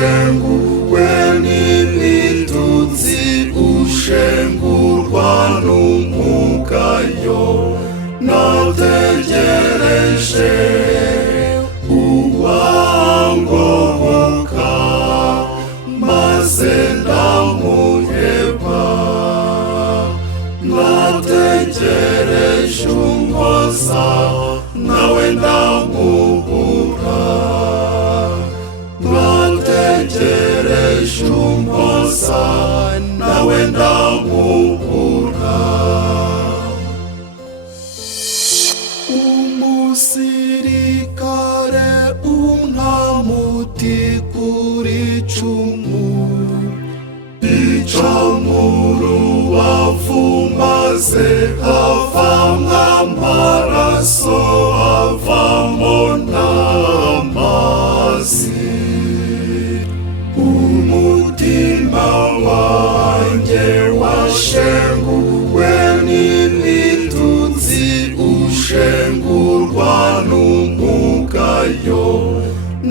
washenguwe n'ibitutsi ushengurwa n'umugayo nategereje uwangoboka maze ndamuheba nategereje umpoza nawe ndamubura nategereje umpoza nawe ndamubura umusirikare umwamuti kuri icumu icumu rubavu maze havamwo amaraso havamo n'amazi umutima wanjye washenguwe n'ibitutsi ushengurwa n'umugayo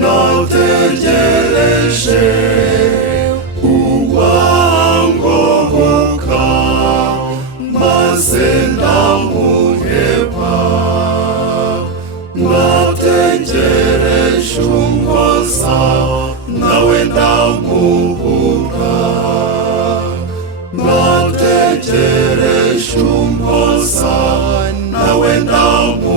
nategereje uwangoboka maze ndamuheba nategereje umpoza nawe ndamubura nategereje umpoza nawe ndamubura